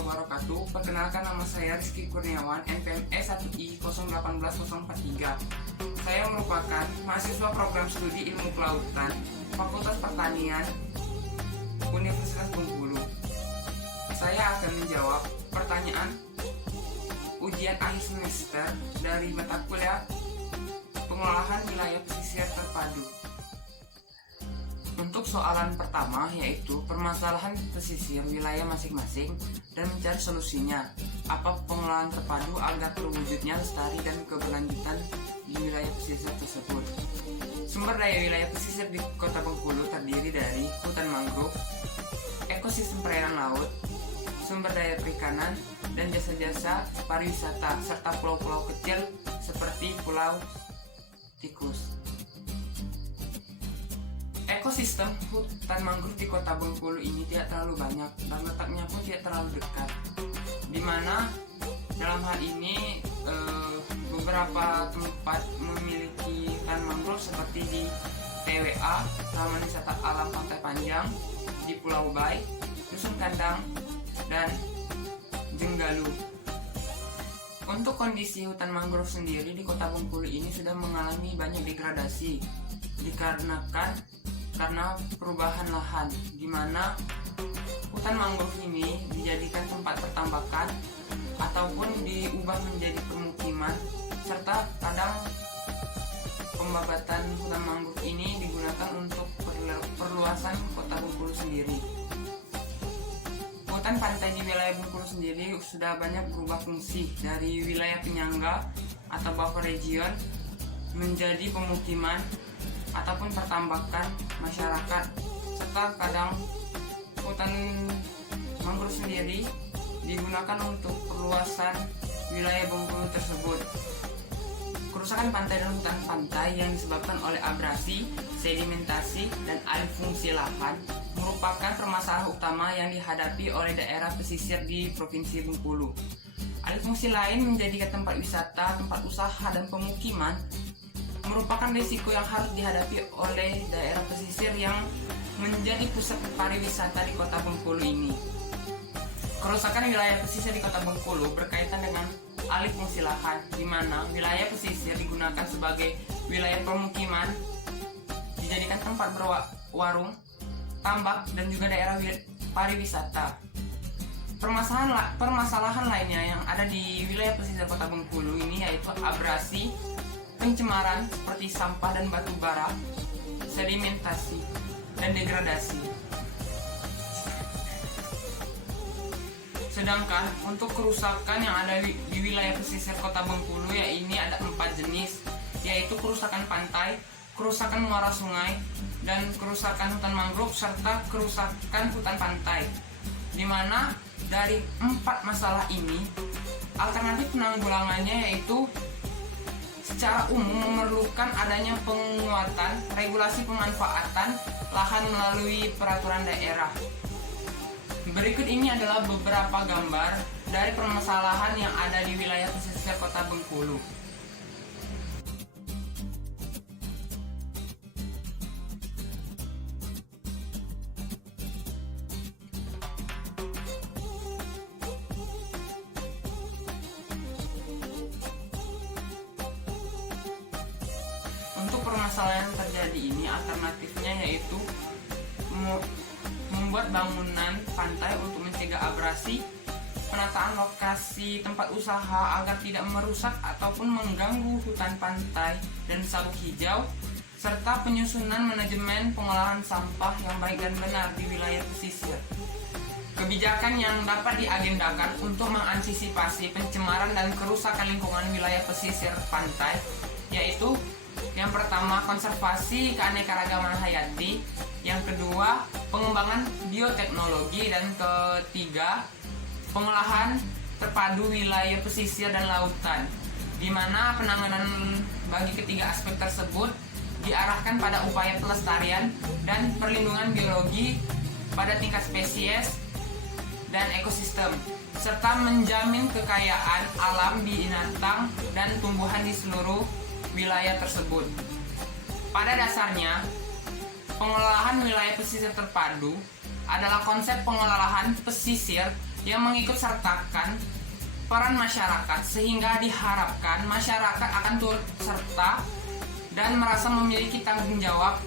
wabarakatuh. Perkenalkan, nama saya Rizky Kurniawan, NPM E1I018043. Saya merupakan mahasiswa program studi ilmu kelautan Fakultas Pertanian Universitas Bengkulu. Saya akan menjawab pertanyaan ujian akhir semester dari mata kuliah Pengelolaan Wilayah Pesisir Terpadu. Untuk soalan pertama, yaitu permasalahan pesisir wilayah masing-masing dan mencari solusinya. Apa pengelolaan terpadu agar terwujudnya lestari dan keberlanjutan di wilayah pesisir tersebut? Sumber daya wilayah pesisir di Kota Bengkulu terdiri dari hutan mangrove, ekosistem perairan laut, sumber daya perikanan, dan jasa-jasa pariwisata, serta pulau-pulau kecil seperti Pulau Tikus. Ekosistem hutan mangrove di Kota Bengkulu ini tidak terlalu banyak dan letaknya pun tidak terlalu dekat, di mana dalam hal ini beberapa tempat memiliki hutan mangrove seperti di TWA, Taman Wisata Alam Pantai Panjang, di Pulau Bai, Dusun Kandang, dan Jenggalu. Untuk kondisi hutan mangrove sendiri di Kota Bengkulu ini sudah mengalami banyak degradasi karena perubahan lahan, di mana hutan mangrove ini dijadikan tempat pertambakan ataupun diubah menjadi permukiman, serta kadang pembabatan hutan mangrove ini digunakan untuk perluasan Kota Bengkulu sendiri. Hutan pantai di wilayah Bengkulu sendiri sudah banyak berubah fungsi dari wilayah penyangga atau buffer region menjadi pemukiman ataupun pertambakan masyarakat, serta kadang hutan mangrove sendiri digunakan untuk perluasan wilayah Bengkulu tersebut. Kerusakan pantai dan hutan pantai yang disebabkan oleh abrasi, sedimentasi, dan alih fungsi lahan merupakan permasalahan utama yang dihadapi oleh daerah pesisir di Provinsi Bengkulu. Alih fungsi lain menjadikan tempat wisata, tempat usaha, dan pemukiman merupakan risiko yang harus dihadapi oleh daerah pesisir yang menjadi pusat pariwisata di Kota Bengkulu ini. Kerusakan wilayah pesisir di Kota Bengkulu berkaitan dengan alih fungsi lahan, di mana wilayah pesisir digunakan sebagai wilayah pemukiman, dijadikan tempat berwarung, tambak, dan juga daerah pariwisata. Permasalahan lainnya yang ada di wilayah pesisir Kota Bengkulu ini yaitu abrasi, pencemaran seperti sampah dan batu bara, sedimentasi, dan degradasi. Sedangkan untuk kerusakan yang ada di wilayah pesisir Kota Bengkulu ini ada 4 jenis, yaitu kerusakan pantai, kerusakan muara sungai, dan kerusakan hutan mangrove, serta kerusakan hutan pantai. Di mana dari 4 masalah ini, alternatif penanggulangannya yaitu secara umum memerlukan adanya penguatan regulasi pemanfaatan lahan melalui peraturan daerah. Berikut ini adalah beberapa gambar dari permasalahan yang ada di wilayah pesisir Kota Bengkulu. Untuk permasalahan yang terjadi ini, alternatifnya yaitu membuat bangunan pantai untuk mencegah abrasi, penataan lokasi tempat usaha agar tidak merusak ataupun mengganggu hutan pantai dan sabuk hijau, serta penyusunan manajemen pengolahan sampah yang baik dan benar di wilayah pesisir. Kebijakan yang dapat diagendakan untuk mengantisipasi pencemaran dan kerusakan lingkungan wilayah pesisir pantai yaitu: yang pertama, konservasi keanekaragaman hayati. Yang kedua, pengembangan bioteknologi. Dan ketiga, pengolahan terpadu wilayah pesisir dan lautan, di mana penanganan bagi ketiga aspek tersebut diarahkan pada upaya pelestarian dan perlindungan biologi pada tingkat spesies dan ekosistem, serta menjamin kekayaan alam binatang dan tumbuhan di seluruh wilayah tersebut. Pada dasarnya, pengelolaan wilayah pesisir terpadu adalah konsep pengelolaan pesisir yang mengikut sertakan peran masyarakat, sehingga diharapkan masyarakat akan turut serta dan merasa memiliki tanggung jawab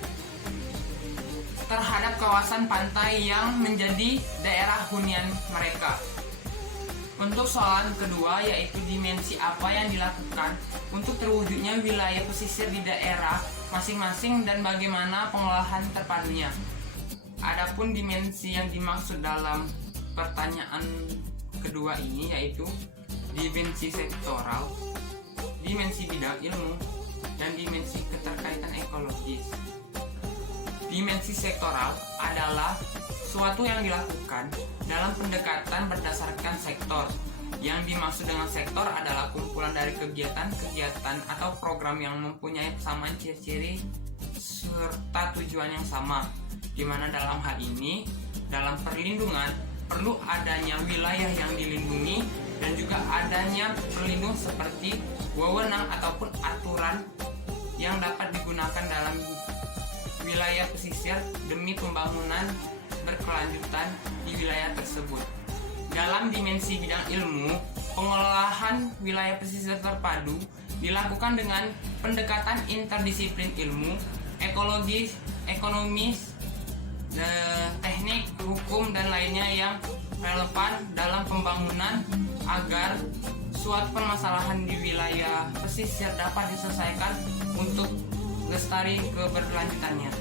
terhadap kawasan pantai yang menjadi daerah hunian mereka. Untuk soalan kedua, yaitu dimensi apa yang dilakukan untuk terwujudnya wilayah pesisir di daerah masing-masing dan bagaimana pengelolaan terpadunya. Adapun dimensi yang dimaksud dalam pertanyaan kedua ini yaitu dimensi sektoral, dimensi bidang ilmu, dan dimensi keterkaitan ekologis. Dimensi sektoral adalah suatu yang dilakukan dalam pendekatan berdasarkan sektor. Yang dimaksud dengan sektor adalah kumpulan dari kegiatan-kegiatan atau program yang mempunyai kesamaan ciri-ciri serta tujuan yang sama, di mana dalam hal ini, dalam perlindungan perlu adanya wilayah yang dilindungi dan juga adanya perlindungan seperti wewenang ataupun aturan yang dapat digunakan dalam wilayah pesisir demi pembangunan berkelanjutan di wilayah tersebut. Dalam dimensi bidang ilmu, pengelolaan wilayah pesisir terpadu dilakukan dengan pendekatan interdisiplin ilmu, ekologis, ekonomis, teknik, hukum, dan lainnya yang relevan dalam pembangunan agar suatu permasalahan di wilayah pesisir dapat diselesaikan untuk lestari keberlanjutannya.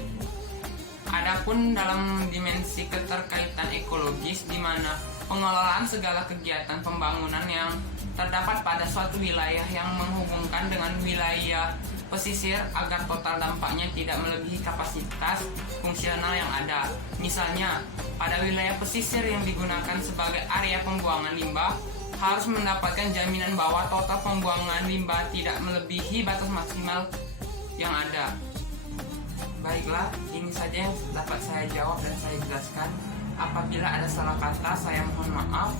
Adapun dalam dimensi keterkaitan ekologis, di mana pengelolaan segala kegiatan pembangunan yang terdapat pada suatu wilayah yang menghubungkan dengan wilayah pesisir agar total dampaknya tidak melebihi kapasitas fungsional yang ada. Misalnya, pada wilayah pesisir yang digunakan sebagai area pembuangan limbah harus mendapatkan jaminan bahwa total pembuangan limbah tidak melebihi batas maksimal yang ada. Baiklah, ini saja yang dapat saya jawab dan saya jelaskan. Apabila ada salah kata, saya mohon maaf.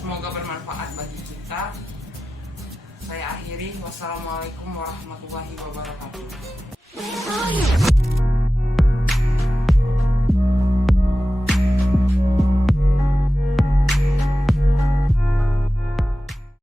Semoga bermanfaat bagi kita. Saya akhiri. Wassalamualaikum warahmatullahi wabarakatuh.